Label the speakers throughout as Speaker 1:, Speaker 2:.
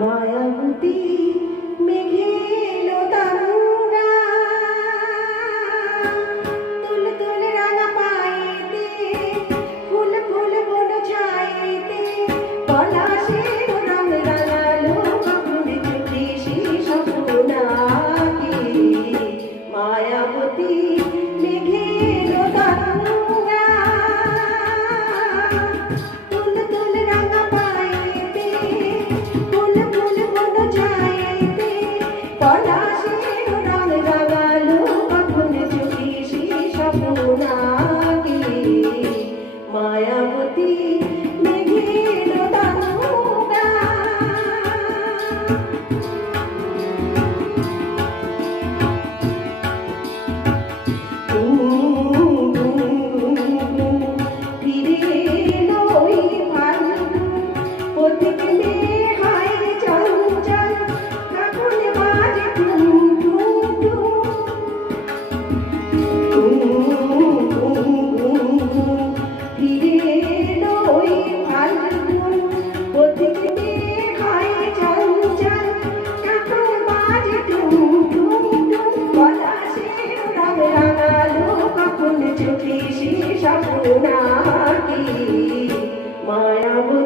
Speaker 1: মায়াবতী মেঘে এলো তারুরা তুল তুল রাঙা পায়েতে ফুল ফুল বন ছায়েতে পলাশে no স্বপ্ন নাকি মায়াবতী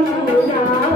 Speaker 1: يا